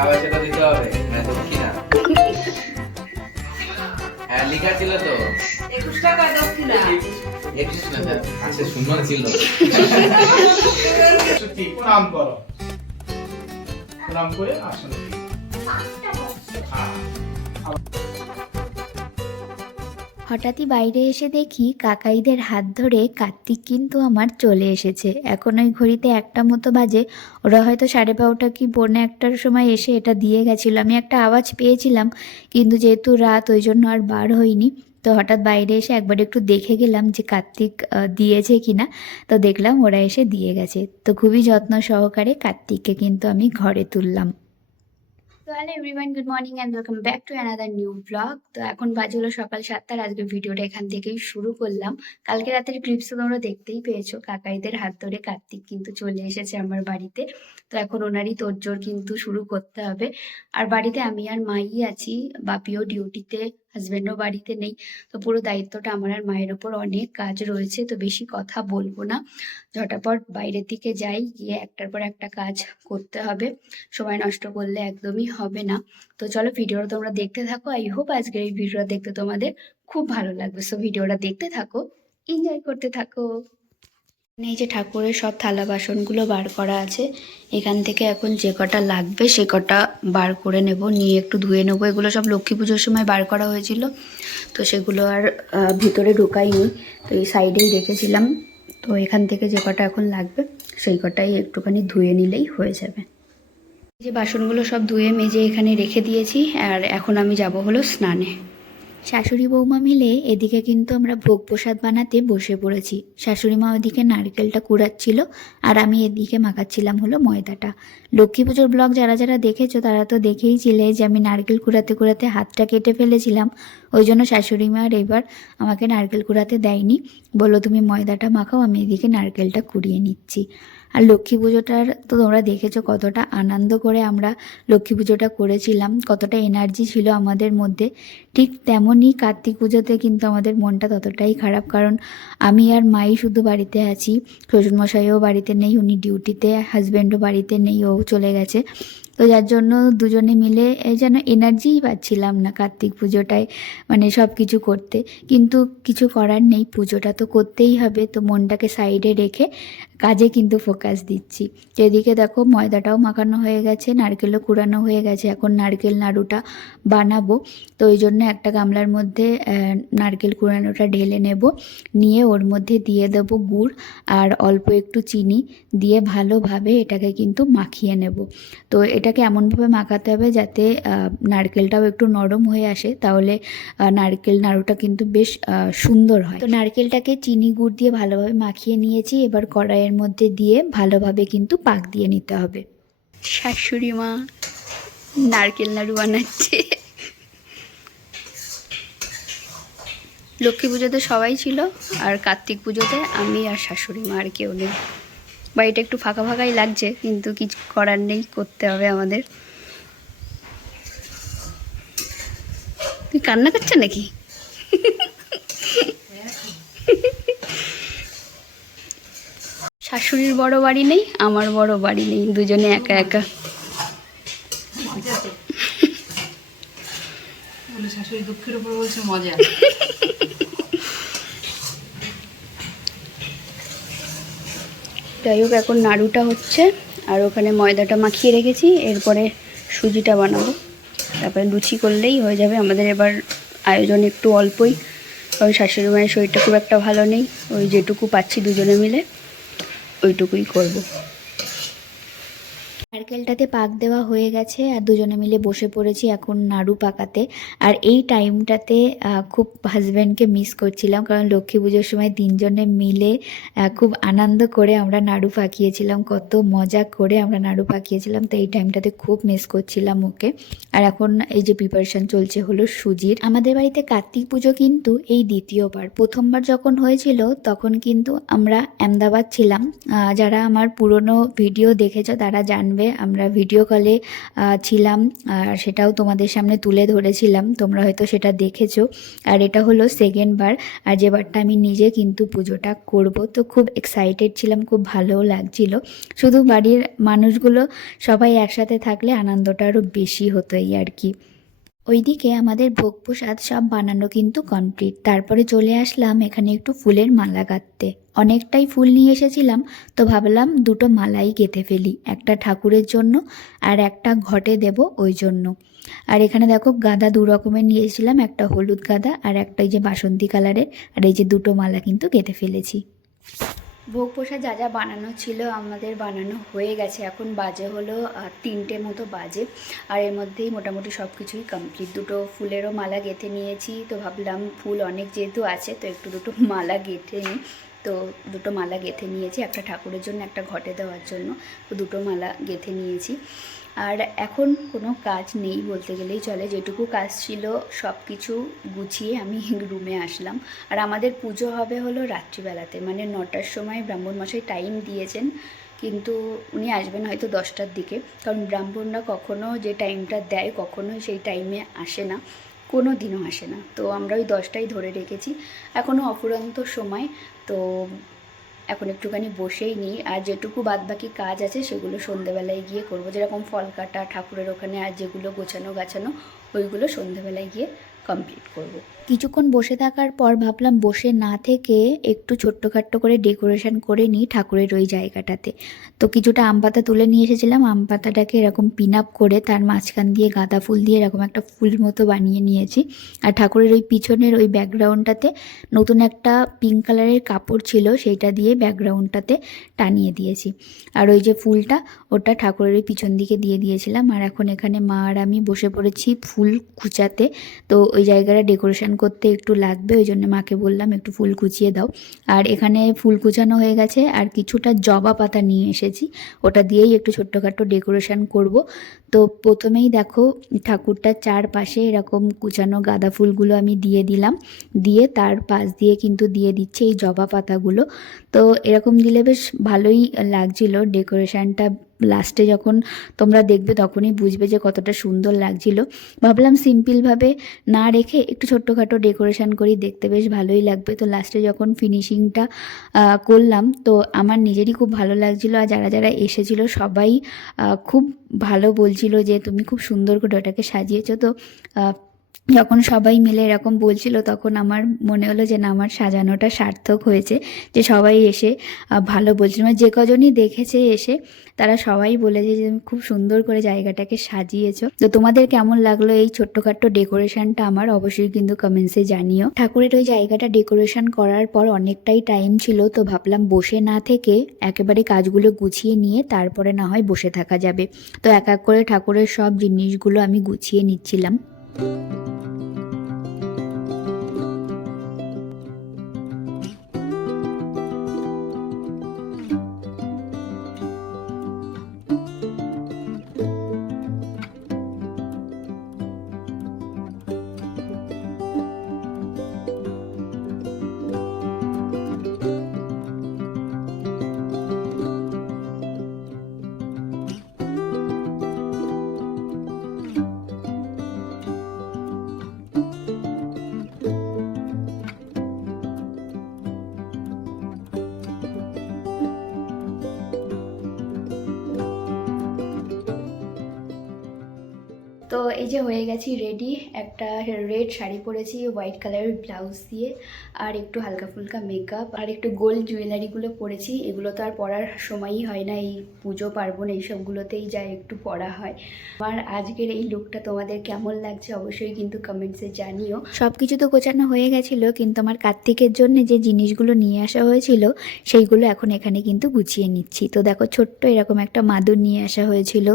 খাবার সেটা দিতে হবে মানে দক্ষিণা। হ্যাঁ লিখা ছিল তো 21 টাকা দক্ষিণা। 21 না আচ্ছা শূন্য ছিল। সত্যি প্রণাম করো, প্রণাম করে আসলে হঠাৎই বাইরে এসে দেখি কাকাইদের হাত ধরে কার্তিক কিন্তু আমার চলে এসেছে। এখন ওই ঘড়িতে 1টা মতো বাজে, ওরা হয়তো 12:30 কি 1:45টার সময় এসে এটা দিয়ে গেছিলো। আমি একটা আওয়াজ পেয়েছিলাম, কিন্তু যেহেতু রাত ওই জন্য আর বার হইনি। তো হঠাৎ বাইরে এসে একবার একটু দেখে গেলাম যে কার্তিক দিয়েছে কিনা। তো দেখলাম ওরা এসে দিয়ে গেছে। তো খুবই যত্ন সহকারে কার্তিককে কিন্তু আমি ঘরে তুললাম। তো hello everyone, good morning and welcome back to another new blog. তো এখন বাজে হলো সকাল 7টার। আজকে ভিডিওটা এখান থেকেই শুরু করলাম। কালকে রাতের ক্লিপস তো তোমরা দেখতেই পেয়েছো। কাকাইদের হাত ধরে কার্তিক কিন্তু চলে এসেছে আমার বাড়িতে। তো এখন ওনারই তোড়জোড় কিন্তু শুরু করতে হবে। আর বাড়িতে আমি আর মাই আছি, বাপিও ডিউটিতে, হাজব্যান্ডও বাড়িতে নেই। তো পুরো দায়িত্বটা আমার আর মায়ের ওপর, অনেক কাজ রয়েছে। তো বেশি কথা বলবো না, ঝটাপট বাইরের দিকে যাই, গিয়ে একটার পর একটা কাজ করতে হবে। সময় নষ্ট করলে একদমই হবে না। তো চলো ভিডিওটা তোমরা দেখতে থাকো। আই হোপ আজকের এই ভিডিওটা দেখতে তোমাদের খুব ভালো লাগবে। সো ভিডিওটা দেখতে থাকো, এনজয় করতে থাকো। এই যে ঠাকুরের সব থালা বাসনগুলো বার করা আছে। এখান থেকে এখন যে কটা লাগবে সে কটা বার করে নেব, নিয়ে একটু ধুয়ে নেবো। এগুলো সব লক্ষ্মী পুজোর সময় বার করা হয়েছিল, তো সেগুলো আর ভিতরে ঢুকাইনি, তো এই সাইডেই রেখেছিলাম। তো এখান থেকে যে কটা এখন লাগবে সেই কটাই একটুখানি ধুয়ে নিলেই হয়ে যাবে। এই যে বাসনগুলো সব ধুয়ে মেজে এখানে রেখে দিয়েছি, আর এখন আমি যাব হলো স্নানে। শাশুড়ি বৌমা মিলে এদিকে কিন্তু আমরা ভোগ প্রসাদ বানাতে বসে পড়েছি। শাশুড়ি মা ওদিকে নারকেলটা কুড়াচ্ছিল, আর আমি এদিকে মাখাচ্ছিলাম হলো ময়দাটা। লক্ষ্মী পুজোর ব্লগ যারা যারা দেখেছো তারা তো দেখেইছিলে যে আমি নারকেল কুড়াতে কুড়াতে হাতটা কেটে ফেলেছিলাম। ওই জন্য শাশুড়ি মা আর এবার আমাকে নারকেল কুড়াতে দেয়নি, বললো তুমি ময়দাটা মাখাও, আমি এদিকে নারকেলটা কুড়িয়ে নিচ্ছি। আর লক্ষ্মী পুজোটার তো তোমরা দেখেছো কতটা আনন্দ করে আমরা লক্ষ্মী পুজোটা করেছিলাম, কতটা এনার্জি ছিল আমাদের মধ্যে। ঠিক তেমনই কার্তিক পুজোতে কিন্তু আমাদের মনটা ততটাই খারাপ, কারণ আমি আর মাই শুধু বাড়িতে আছি। শ্বশুরমশাইও বাড়িতে নেই, উনি ডিউটিতে, হাজব্যান্ডও বাড়িতে নেই, ও চলে গেছে। তো যার জন্য দুজনে মিলে যেন এনার্জিই পাচ্ছিলাম না কার্তিক পুজোটায়, মানে সব কিছু করতে। কিন্তু কিছু করার নেই, পুজোটা তো করতেই হবে। তো মনটাকে সাইডে রেখে কাজে কিন্তু ফোকাস দিচ্ছি। তো এদিকে দেখো ময়দাটাও মাখানো হয়ে গেছে, নারকেলও কুড়ানো হয়ে গেছে। এখন নারকেল নাড়ুটা বানাবো, তো ওই জন্য একটা গামলার মধ্যে নারকেল কুড়ানোটা ঢেলে নেব, নিয়ে ওর মধ্যে দিয়ে দেবো গুড় আর অল্প একটু চিনি দিয়ে ভালোভাবে এটাকে কিন্তু মাখিয়ে নেব। তো এটাকে এমনভাবে মাখাতে হবে যাতে নারকেলটাও একটু নরম হয়ে আসে, তাহলে নারকেল নাড়ুটা কিন্তু বেশ সুন্দর হয়। তো নারকেলটাকে চিনি গুড় দিয়ে ভালোভাবে মাখিয়ে নিয়েছি, এবার কড়াইয়ের মধ্যে দিয়ে ভালোভাবে কিন্তু পাক দিয়ে নিতে হবে। শাশুড়ি মা নারকেল নাড়ু বানাচ্ছে। লক্ষ্মী পুজোতে সবাই ছিল, আর কার্তিক পুজোতে আমি আর শাশুড়ি মা, আর কেউ নেই। বাড়িটা একটু ফাঁকা ফাঁকাই লাগছে, কিন্তু কিছু করার নেই, করতে হবে আমাদের। তুই কান্না করছো নাকি? শাশুড়ির বড় বাড়ি নেই, আমার বড় বাড়ি নেই, দুজনে একা একা। শাশুড়ি দুঃখের উপর বলছে মজা। যাই হোক, এখন নাড়ুটা হচ্ছে, আর ওখানে ময়দাটা মাখিয়ে রেখেছি, এরপরে সুজিটা বানাবো, তারপরে লুচি করলেই হয়ে যাবে আমাদের। এবার আয়োজন একটু অল্পই, কারণ শাশুড়ি মায়ের শরীরটা খুব একটা ভালো নেই। ওই যেটুকু পাচ্ছি দুজনে মিলে ওইটুকুই করব। নারকেলটাতে পাক দেওয়া হয়ে গেছে, আর দুজনে মিলে বসে পড়েছি এখন নাড়ু পাকাতে। আর এই টাইমটাতে খুব হাজব্যান্ডকে মিস করছিলাম, কারণ লক্ষ্মী পুজোর সময় তিনজনে মিলে খুব আনন্দ করে আমরা নাড়ু পাকিয়েছিলাম, কত মজা করে আমরা নাড়ু পাকিয়েছিলাম। তো এই টাইমটাতে খুব মিস করছিলাম ওকে। আর এখন এই যে প্রিপারেশন চলছে হলো সুজির। আমাদের বাড়িতে কার্তিক পুজো কিন্তু এই দ্বিতীয়বার। প্রথমবার যখন হয়েছিল তখন কিন্তু আমরা আহমেদাবাদ ছিলাম। যারা আমার পুরনো ভিডিও দেখেছো তারা জানবে জানাবে। আমরা ভিডিও কলে ছিলাম আর সেটাও তোমাদের সামনে তুলে ধরেছিলাম, তোমরা হয়তো সেটা দেখেছো। আর এটা হলো সেকেন্ড বার, আর যে বারটা আমি নিজে কিন্তু পুজোটা করব, তো খুব এক্সাইটেড ছিলাম, খুব ভালোও লাগছিল। শুধু বাড়ির মানুষগুলো সবাই একসাথে থাকলে আনন্দটা আরও বেশি হতো এই আর কি। ওইদিকে আমাদের ভোগ প্রসাদ সব বানানো কিন্তু কমপ্লিট। তারপরে চলে আসলাম এখানে একটু ফুলের মালা গাঁথতে। অনেকটাই ফুল নিয়ে এসেছিলাম, তো ভাবলাম দুটো মালাই গেঁথে ফেলি, একটা ঠাকুরের জন্য আর একটা ঘটে দেব ওই জন্য। আর এখানে দেখো গাঁদা 2 রকমের নিয়ে এসেছিলাম, একটা হলুদ গাঁদা আর একটা এই যে বাসন্তী কালারের। আর এই যে দুটো মালা কিন্তু গেঁথে ফেলেছি। ভোগ প্রসাদ যা যা বানানো ছিল আমাদের বানানো হয়ে গেছে। এখন বাজে হলো 3টে মতো বাজে, আর এর মধ্যেই মোটামুটি সব কিছুই কমপ্লিট। দুটো ফুলেরও মালা গেঁথে নিয়েছি, তো ভাবলাম ফুল অনেক যেহেতু আছে তো একটু দুটো মালা গেঁথে নিই। তো দুটো মালা গেঁথে নিয়েছি, একটা ঠাকুরের জন্য একটা ঘটে দেওয়ার জন্য, তো দুটো মালা গেঁথে নিয়েছি। আর এখন কোনো কাজ নেই বলতে গেলেই চলে, যেটুকু কাজ ছিল সব কিছু গুছিয়ে আমি রুমে আসলাম। আর আমাদের পুজো হবে হলো রাত্রিবেলাতে, মানে 9টার সময় ব্রাহ্মণমশাই টাইম দিয়েছেন, কিন্তু উনি আসবেন হয়তো 10টার দিকে, কারণ ব্রাহ্মণরা কখনো যে টাইমটা দেয় কখনো সেই টাইমে আসে না, কোনো দিনও আসে না। তো আমরা ওই 10টাই ধরে রেখেছি, এখনও অফুরন্ত সময়। তো এখন একটুখানি বসেই নিই, আর যেটুকু বাদবাকি কাজ আছে সেগুলো সন্ধেবেলায় গিয়ে করব। যেরকম ফল কাটা, ঠাকুরের ওখানে আর যেগুলো গোছানো গাছানো, ওইগুলো সন্ধেবেলায় গিয়ে কমপ্লিট করব। কিছুক্ষণ বসে থাকার পর ভাবলাম বসে না থেকে একটু ছোট্টখাট্টো করে ডেকোরেশন করে নিই ঠাকুরের ওই জায়গাটাতে। তো কিছুটা আম পাতা তুলে নিয়ে এসেছিলাম, আম পাতাটাকে এরকম পিন আপ করে তার মাঝখান দিয়ে গাঁদা ফুল দিয়ে এরকম একটা ফুল মতো বানিয়ে নিয়েছি। আর ঠাকুরের ওই পিছনের ওই ব্যাকগ্রাউন্ডটাতে নতুন একটা পিঙ্ক কালারের কাপড় ছিল, সেইটা দিয়ে ব্যাকগ্রাউন্ডটাতে টানিয়ে দিয়েছি। আর ওই যে ফুলটা ওটা ঠাকুরের ওই পিছন দিকে দিয়ে দিয়েছিলাম। আর এখন এখানে মা আর আমি বসে পড়েছি ফুল কুচাতে। তো ওই জায়গাটা ডেকোরেশন করতে একটু লাগবে, ওই জন্য মাকে বললাম একটু ফুল কুচিয়ে দাও। আর এখানে ফুল কুচানো হয়ে গেছে, আর কিছুটা জবা পাতা নিয়ে এসেছি, ওটা দিয়েই একটু ছোট্টখাট্টো ডেকোরেশন করব। তো প্রথমেই দেখো ঠাকুরটার চারপাশে এরকম কুচানো গাঁদা ফুলগুলো আমি দিয়ে দিলাম, দিয়ে তার পাশ দিয়ে কিন্তু দিয়ে দিচ্ছে এই জবা পাতাগুলো। তো এরকম দিলে বেশ ভালোই লাগছিল ডেকোরেশনটা। লাস্টে যখন তোমরা দেখবে তখনই বুঝবে যে কতটা সুন্দর লাগছিল। ভাবলাম সিম্পলভাবে না রেখে একটু ছোট্টখাটো ডেকোরেশন করি, দেখতে বেশ ভালোই লাগবে। তো লাস্টে যখন ফিনিশিংটা করলাম তো আমার নিজেরই খুব ভালো লাগছিল। আর যারা যারা এসেছিলো সবাই খুব ভালো বলছিল যে তুমি খুব সুন্দর করে ওটাকে সাজিয়েছো। তো যখন সবাই মিলে এরকম বলছিল তখন আমার মনে হলো যে না, আমার সাজানোটা সার্থক হয়েছে, যে সবাই এসে ভালো বলছিল। মানে যে কজনই দেখেছে এসে তারা সবাই বলেছে যে তুমি খুব সুন্দর করে জায়গাটাকে সাজিয়েছো। তো তোমাদের কেমন লাগলো এই ছোট্টখাট্টো ডেকোরেশনটা আমার অবশ্যই কিন্তু কমেন্টসে জানিও। ঠাকুরের ওই জায়গাটা ডেকোরেশন করার পর অনেকটাই টাইম ছিল, তো ভাবলাম বসে না থেকে একেবারে কাজগুলো গুছিয়ে নিয়ে তারপরে না হয় বসে থাকা যাবে। তো এক এক করে ঠাকুরের সব জিনিসগুলো আমি গুছিয়ে নিচ্ছিলাম। তো এই যে হয়ে গেছি রেডি, একটা রেড শাড়ি পরেছি হোয়াইট কালারের ব্লাউজ দিয়ে, আর একটু হালকা ফুলকা মেকআপ, আর একটু গোল্ড জুয়েলারিগুলো পরেছি। এগুলো তো আর পরার সময়ই হয় না, এই পুজো পার্বণ এইসবগুলোতেই যা একটু পরা হয়। আমার আজকের এই লুকটা তোমাদের কেমন লাগছে অবশ্যই কিন্তু কমেন্টসে জানিও। সব কিছু তো গোছানো হয়ে গেছিলো, কিন্তু আমার কার্তিকের জন্য যে জিনিসগুলো নিয়ে আসা হয়েছিল সেইগুলো এখন এখানে কিন্তু গুছিয়ে নিচ্ছি। তো দেখো ছোট্ট এরকম একটা মাদুর নিয়ে আসা হয়েছিল,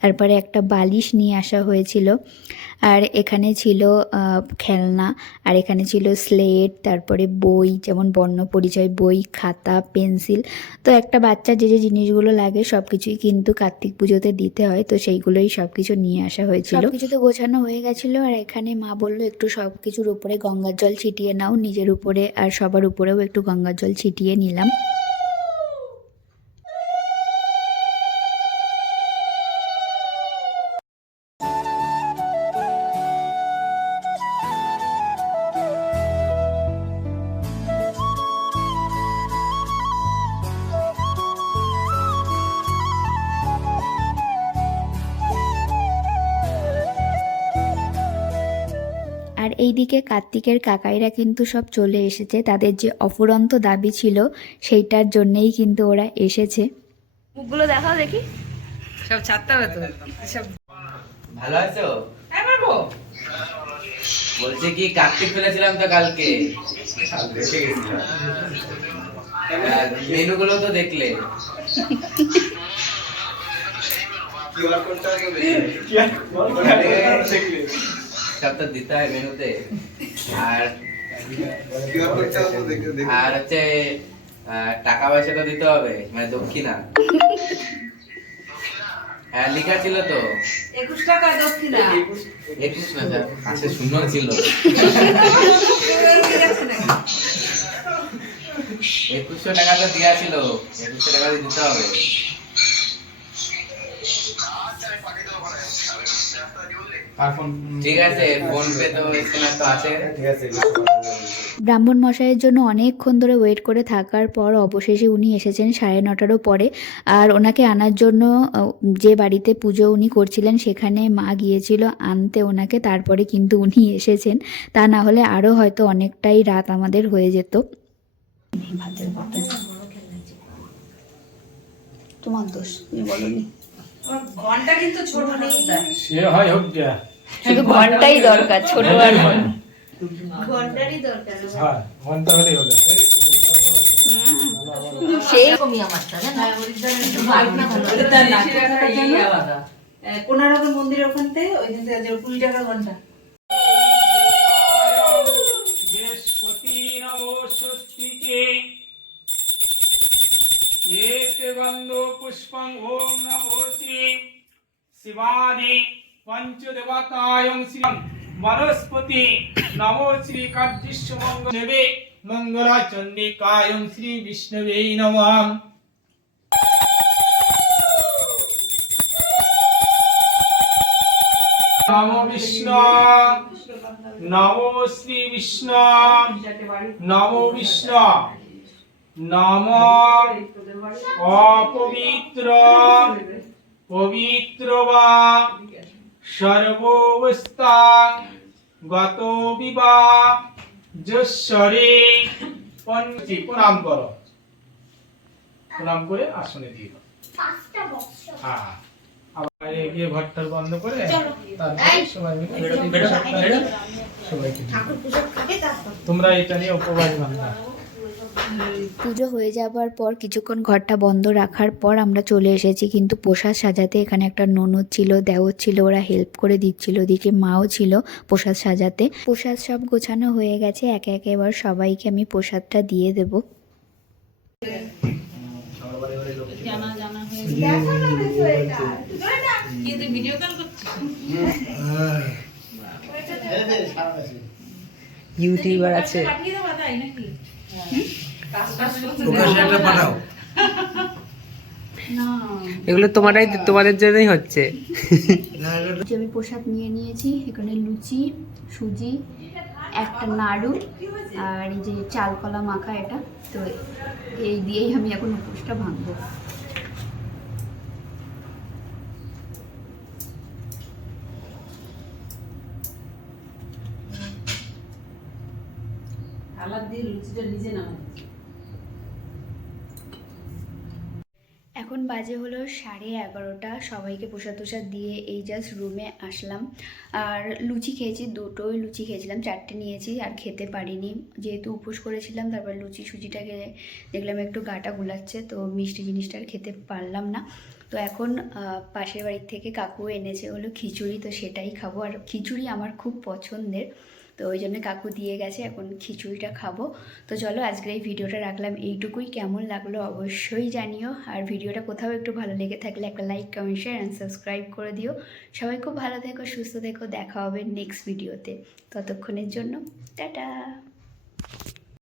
তারপরে একটা বালিশ নিয়ে আসা হয়েছিল, আর এখানে ছিল খেলনা, আর এখানে ছিল স্লেট, তারপরে বই যেমন বর্ণ পরিচয় বই, খাতা, পেন্সিল। তো একটা বাচ্চার যে যে জিনিসগুলো লাগে সব কিছুই কিন্তু কার্তিক পুজোতে দিতে হয়, তো সেইগুলোই সব কিছু নিয়ে আসা হয়েছিল। সব কিছু তো গোছানো হয়ে গেছিলো, আর এখানে মা বললো একটু সব কিছুর উপরে গঙ্গার জল ছিটিয়ে নাও, নিজের উপরে আর সবার উপরেও একটু গঙ্গার জল ছিটিয়ে নিলাম। আর এইদিকে কার্তিকের কাকাইরা কিন্তু সব চলে এসেছে, তাদের যে অফুরন্ত দাবি ছিল সেইটার জন্যেই কিন্তু ওরা এসেছে। মুখগুলো দেখাও দেখি। সব ছাড়তে হবে তো সব। ভালো আছো? হ্যাঁ পারবো। বলছি কি কার্তিক ফেলেছিলাম তো কালকে, মেনুগুলো তো দেখলে। সব তো দিতে হয় মেনুতে। আর আর হচ্ছে টাকা পয়সাটা দিতে হবে, মানে দক্ষিণা। হ্যাঁ লিখা ছিল তো 21 টাকা দক্ষিণা। 21 না স্যার, কাছে শূন্য ছিল। 2100 টাকা তো দেওয়া ছিল, 2100 টাকা দিয়ে দিতে হবে। ঠিক আছে, ফোন পে তো স্ক্যানার তো আছে। ব্রাহ্মণ মশাইয়ের জন্য অনেকক্ষণ ধরে ওয়েট করে থাকার পর অবশেষে উনি এসেছেন 9:30 পরে। আর ওনাকে আনার জন্য যে বাড়িতে পুজো উনি করছিলেন সেখানে মা গিয়েছিল আনতে ওনাকে, তারপরে কিন্তু উনি এসেছেন। তা না হলে আরও হয়তো অনেকটাই রাত আমাদের হয়ে যেত। তোমার দোষ, তুমি বলোনি। ঘন্টা কিন্তু ছোট নেই। সে হয় হোক যা, শুধু ঘন্টাই দরকার, ছোট আর বড়। ঘন্টারই দরকার। হ্যাঁ ঘন্টা হলেই হলো। সেই কোনারকের মন্দির ওখান থেকে ওইখান থেকে 20 টাকা ঘন্টা। বৃহস্পতি নমো স্বস্তিকে এতে গন্ধ পুষ্পং ওম নমো শ্রী শিবাদি পঞ্চদেবতায়ং শ্রী বনস্পতি নমো শ্রী কার্যিষ্য মঙ্গলে মঙ্গলা চণ্ডিকায়ং শ্রী বিষ্ণবে নমঃ। নমো বিষ্ণু নমো শ্রী বিষ্ণু নমো বিষ্ণু নমো অপবিত্র পবিত্র বা সর্ববস্থা গত বিবা যশ্বরে পঞ্চি। প্রণাম করো, প্রণাম করে আসনে দিয়ে দাও। হ্যাঁ আবার গিয়ে ঘরটার বন্ধ করে তারপরে সবাই মিলে সবাইকে তোমরা এটা নিয়ে উপবাস ভাঙবা। পুজো হয়ে যাবার পর কিছুক্ষণ ঘরটা বন্ধ রাখার পর আমরা চলে এসেছি কিন্তু প্রসাদ সাজাতে। এখানে একটা ননদ ছিল, দেওর ছিল, ওরা হেল্প করে দিচ্ছিল, ওদিকে মাও ছিল প্রসাদ সাজাতে। প্রসাদ সব গোছানো হয়ে গেছে, একে একে এবার সবাইকে আমি প্রসাদটা দিয়ে দেব। ভিডিও কল করছিস? ইউটিউবার আছে, পাঠিয়ে দেবো তাই নাকি? এগুলো তোমাদের জন্যই হচ্ছে। আমি প্রসাদ নিয়ে নিয়েছি, এখানে লুচি, সুজি, একটা নাড়ু আর এই যে চালকলা মাখা, এটা তো এই দিয়েই আমি এখন উপোসটা ভাঙবো। আলাদা দিয়ে লুচিটা নিজে নামাই। এখন বাজে হলো 11:30, সবাইকে প্রসাদ টসাদ দিয়ে এই জাস্ট রুমে আসলাম। আর লুচি খেয়েছি, দুটোই লুচি খেয়েছিলাম, 4টে নিয়েছি আর খেতে পারিনি যেহেতু উপোস করেছিলাম। তারপর লুচি সুজিটা খেয়ে দেখলাম একটু গাটা গুলাচ্ছে, তো মিষ্টি জিনিসটা আর খেতে পারলাম না। তো এখন পাশের বাড়ির থেকে কাকু এনেছে হলো খিচুড়ি, তো সেটাই খাবো। আর খিচুড়ি আমার খুব পছন্দের, তো ওই জন্য কাকু দিয়ে গেছে, এখন খিচুড়িটা খাবো। তো চলো আজকের এই ভিডিওটা রাখলাম এইটুকুই। কেমন লাগলো অবশ্যই জানিও, আর ভিডিওটা কোথাও একটু ভালো লেগে থাকলে একটা like, comment, share and subscribe করে দিও। সবাই খুব ভালো থেকো, সুস্থ থেকো, দেখা হবে নেক্সট ভিডিওতে। ততক্ষণের জন্য টাটা।